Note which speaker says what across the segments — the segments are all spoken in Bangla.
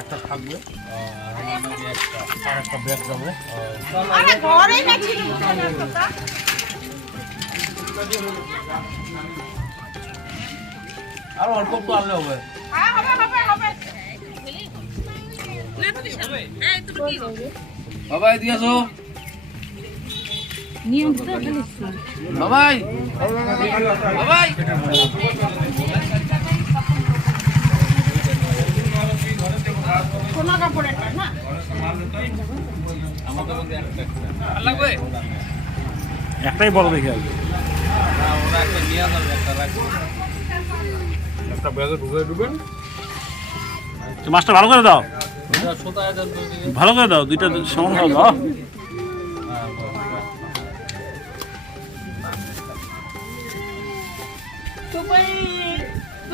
Speaker 1: একটা থাকবে আর একটা ব্যাগ যাবে
Speaker 2: আরে
Speaker 1: অল্প একটু আনলে হবে বাবা আসো। বাবাই বাবাই
Speaker 3: একটাই বড় দেখে আসবে।
Speaker 1: একটা
Speaker 3: ব্যাগে ঢুকে ঢুকেন। মাছটা ভালো করে দাও। ভালো করে দাও দুইটা সমান ভালো দাও।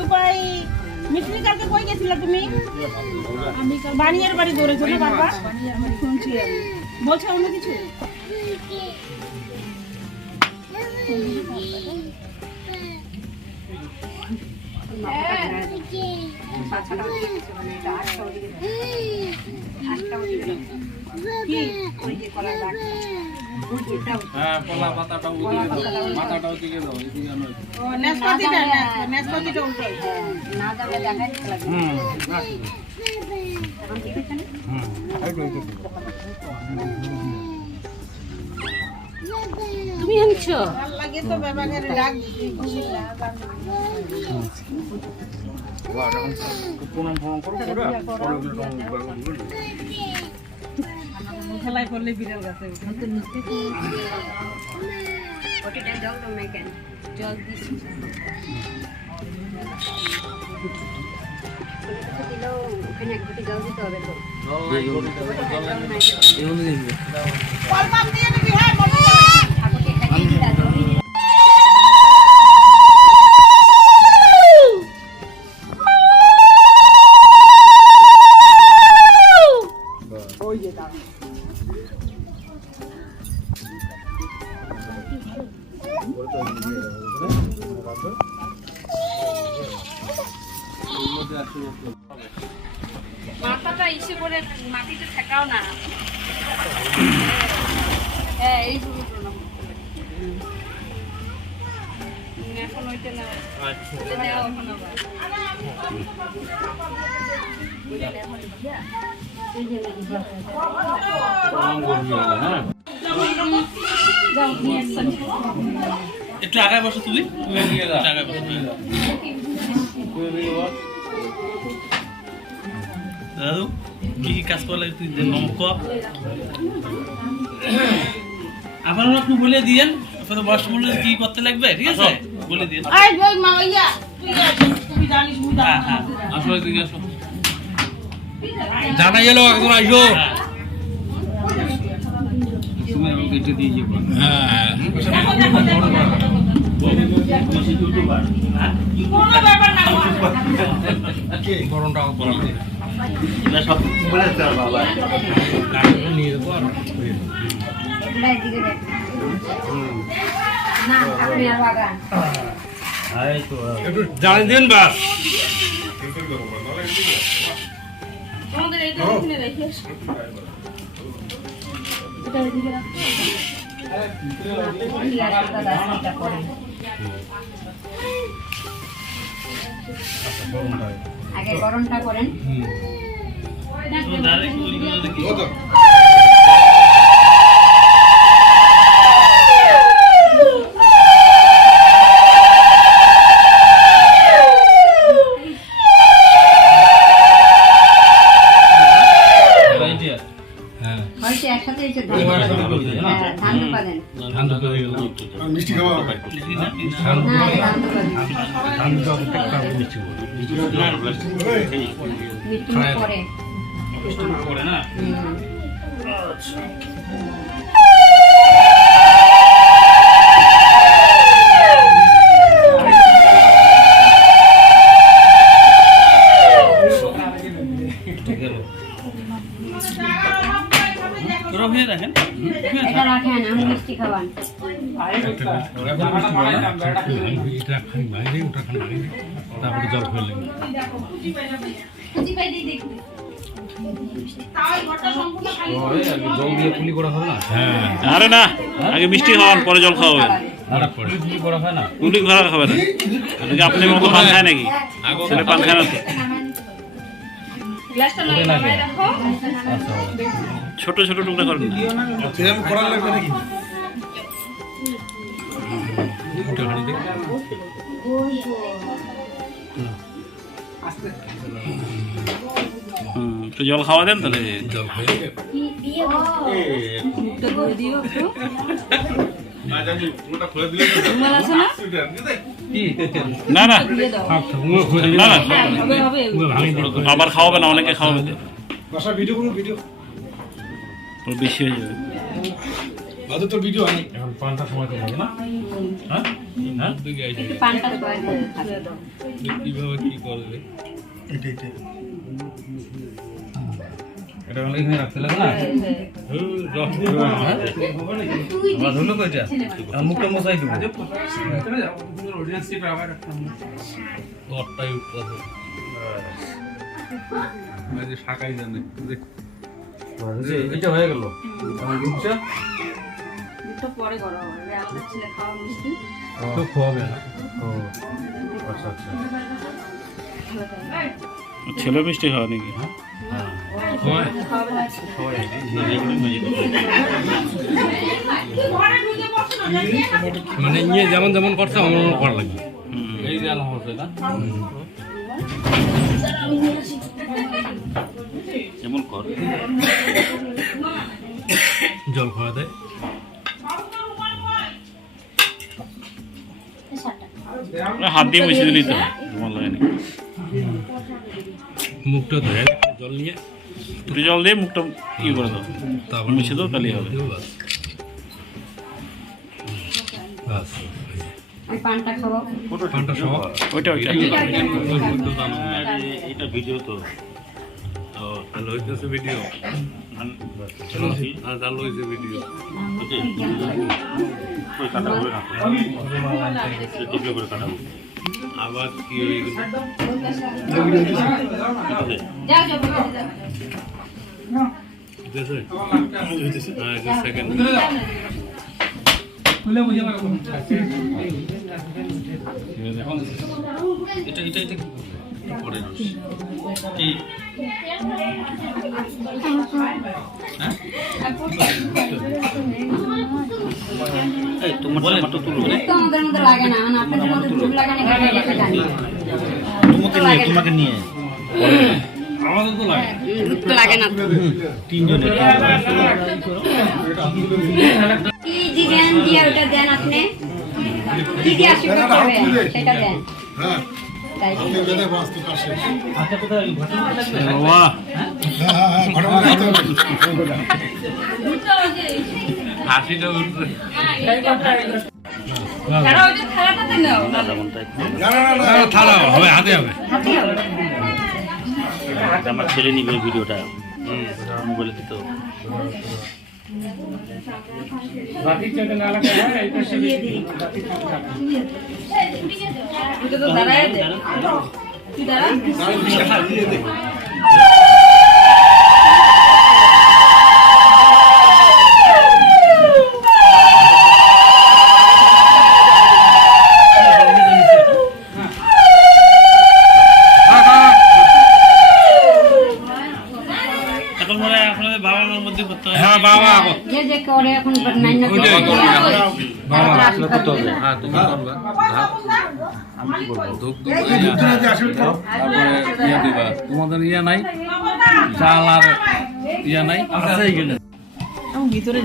Speaker 2: দুবাই মিষ্টি কালকে কই গেছিলে তুমি? আমি বানিয়ার বাড়ি ধরেছো না বারবার? শুনছি। বলছো অন্য কিছু?
Speaker 1: হ্যাঁ কলা পাতাটা ওদিকে দাও। মাথাটা ওদিকে দাও এদিকে আনো।
Speaker 2: ও নাশপাতিটা নাশপাতিটা উঠাই
Speaker 3: হুম
Speaker 4: তুমি আনছো
Speaker 2: লাগে তো বাবাকে ডাক বুঝিলা
Speaker 3: প্রণাম করো করে
Speaker 2: খেলায় করলে বিড়াল গাছে
Speaker 4: জল দিতে হবে তো।
Speaker 1: একটু আগায় বসো তুমি। আগায় বসো। দাদু, কি কাজ করলে তুই? নমক আমার আপনি বলে দিয়েন। বয়স্ক বললে কি করতে লাগবে? ঠিক আছে? বলে দিন
Speaker 2: আই ওই মা ইয়া তুই আছিস, তুমি জানিস মুই
Speaker 1: হ্যাঁ হ্যাঁ। আসো এদিকে আসো।
Speaker 3: জানা গেল একদম আইসো
Speaker 1: হ্যাঁ। তুমি আমাকে এটা দিয়ে যাব
Speaker 3: হ্যাঁ।
Speaker 2: দেখো দেখো দেখো কোনো ব্যাপার না
Speaker 3: গরমটা
Speaker 1: বলে বাবা।
Speaker 3: নিয়ে যাব আর
Speaker 4: এগুলা এদিকে দেখ না ঠাকুরের বাগান
Speaker 3: একটু জানিয়ে দিন বাস।
Speaker 2: আমাদের এইটা এখানে
Speaker 3: ওটা খানি বাইরে তারপরে জল ফেলে
Speaker 5: আরে না? আগে মিষ্টি খাওয়ান পরে জল খাওয়াবেন
Speaker 3: পুলি করা হয় না?
Speaker 5: কুলি ঘরা খাবে না। আপনি মতো পান খায় নাকি? ছেলে পান খায় না তো। ছোট ছোট টুকরা করেন না। একটু জল খাওয়া দেন তাহলে?
Speaker 3: জল
Speaker 5: না না। না না। আবার খাওয়াবে না অনেকে খাওয়াবে। বেশি হয়ে যাবে।
Speaker 3: এখন পানটা সময় তো লাগে না? হ্যাঁ? হ্যাঁ? কীভাবে কি করবে? এটা। ভালো এখানে রাখতে লাগে না আমার ধরলো কয়টা মুখটা মশাই দেবো। ঘরটাই উঠতে শাকাই জানে এটা হয়ে গেল। আমার দুধটা
Speaker 4: পরে করা হবে আমাদের ছেলে খাওয়া মিষ্টি
Speaker 3: তো খাওয়াবে না? ও আচ্ছা আচ্ছা।
Speaker 5: ছেলে মিষ্টি খাওয়া নাকি?
Speaker 2: বসো না
Speaker 3: মানে ইয়ে যেমন যেমন করছে আমার মনে করা লাগবে। এই যে
Speaker 5: যেমন কর।
Speaker 3: জল খাওয়া দেয়
Speaker 5: হাত দিয়ে মুছে দিলেই তো লাগে
Speaker 3: মুখটা ধরে জল নিয়ে।
Speaker 5: একটু জল দিয়ে মুখটা কি করে দাও।
Speaker 3: তারপর
Speaker 5: মুছে দাও তাহলেই হবে।
Speaker 3: বাস।
Speaker 4: পানটা খাব।
Speaker 3: পানটা সহ
Speaker 5: ওইটা ওইটা
Speaker 6: এটা ভিডিও। তো।
Speaker 3: ভালো হইতেছে ভিডিও। আর ভালো হয়েছে ভিডিও।
Speaker 6: কাটা হবে না করে কাটাবো
Speaker 3: আবার কি হয়ে গেল
Speaker 4: যাও যাও বাবা, যাও।
Speaker 3: দিতেছে হ্যাঁ সেকেন্ড
Speaker 1: এটা এটা এটা পরে
Speaker 6: কি? এই তোমাকে নিয়ে তোমাকে নিয়ে।
Speaker 3: আমাদের তো লাগে।
Speaker 4: তো লাগে না।
Speaker 6: তিনজনের।
Speaker 4: কি জি দিয়ে ওটা দেন আপনি? কি দিয়ে আশীর্বাদ করবেন সেটা দেন। তাই
Speaker 6: আচ্ছা
Speaker 5: বাবা।
Speaker 3: হাসিটা উঠছে
Speaker 6: আমার ছেলে নিবে ভিডিওটা মোবাইলে।
Speaker 2: এটা তো দাঁড়ায়
Speaker 4: করে এখন নাইন না।
Speaker 3: বাবা
Speaker 4: আসলে কত হবে?
Speaker 3: হ্যাঁ তুমি করবা
Speaker 6: আমি কি বলব?
Speaker 3: ধূপ ধূপ তারপরে ইয়া দিবা। তোমাদের ইয়া নাই? চাল আর ইয়া নাই? আছে এখানে।
Speaker 2: ভিতরে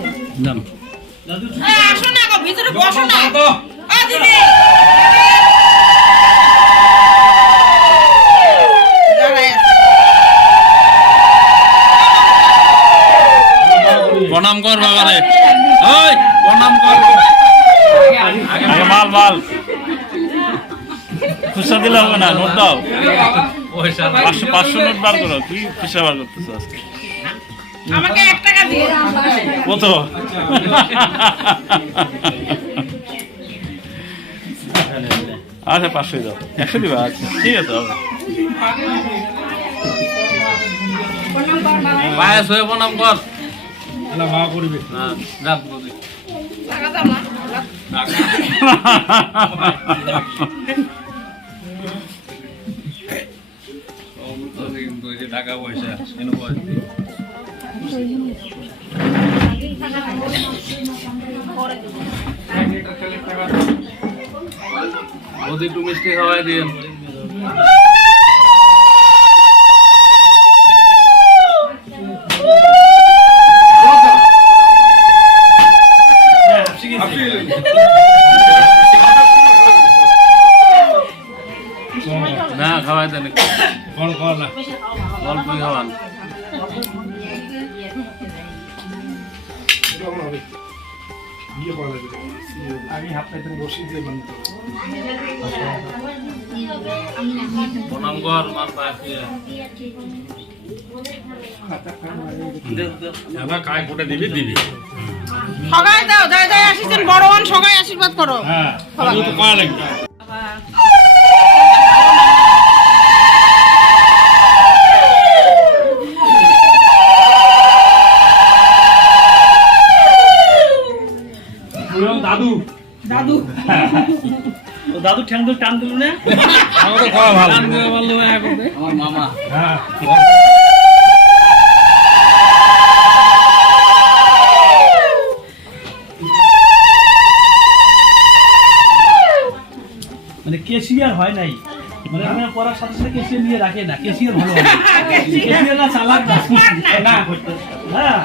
Speaker 3: জান
Speaker 2: আসো না গো ভিতরে বসো না। আ দিদি দাঁড়ায় আছে।
Speaker 3: প্রণাম কর বাবা রে। ওই প্রণাম কর।
Speaker 5: মাল মাল। খুচরা দিলে হবে না নোট দাও। পাঁচশো পাঁচশো নোট বার করো। তুই খুচরা বার করতেছ আজকে?
Speaker 2: আমাকে এক টাকা দিয়ে
Speaker 5: কত? আচ্ছা পাঁচশোই দাও। একশো দিবা? আচ্ছা ঠিক আছে হবে।
Speaker 4: প্রণাম কর বাবা।
Speaker 3: পায়ে শুয়ে প্রণাম কর। কিন্তু ওই যে টাকা পয়সা ওদের একটু মিষ্টি খাওয়াই দিন
Speaker 6: কায় কোটা দিবি দিবি।
Speaker 2: সবাই দাও যাই যাই আসিছেন বড় সবাই আশীর্বাদ করো।
Speaker 6: হ্যাঁ তো কয়া লাগবে। দাদু।
Speaker 2: দাদু।
Speaker 1: ও দাদু ঠ্যাং ধরে টান দিল না?
Speaker 6: ভালো।
Speaker 3: টান হ্যাঁ, আমার মামা।
Speaker 6: হ্যাঁ।
Speaker 1: মানে কেসিয়ার হয় নাই। মানে আমি পড়ার সাথে সাথে কেসিয়ার নিয়ে রাখে না। কেসিয়ার ভালো হয়। কেসিয়াররা চালাক না। না। হ্যাঁ।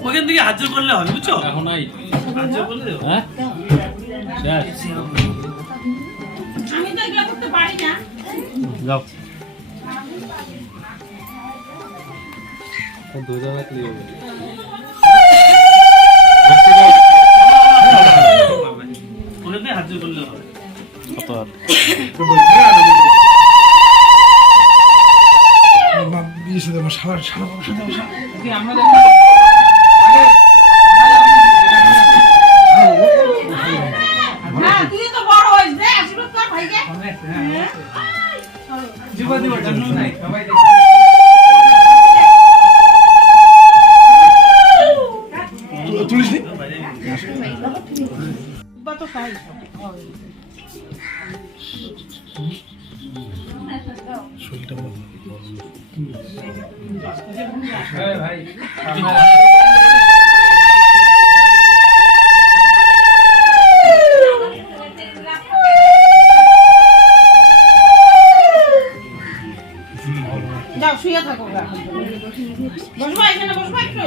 Speaker 1: ওখান থেকে হাত জোর করলে হবে বুঝছ?
Speaker 3: এখন নাই
Speaker 1: হাত জোর করলে
Speaker 3: হ্যাঁ।
Speaker 2: আমি তো এগুলো করতে পারি না।
Speaker 3: যাও।
Speaker 1: হাত করলে হবে।
Speaker 5: কত
Speaker 2: হ্যাঁ হইস দে আশীর্বাদ কর ভাইকে
Speaker 7: তুলিস
Speaker 2: খাই যাও শুয়ে থাকো। বসবা এখানে বসবা একটু।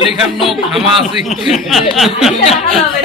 Speaker 3: থালি খান নোক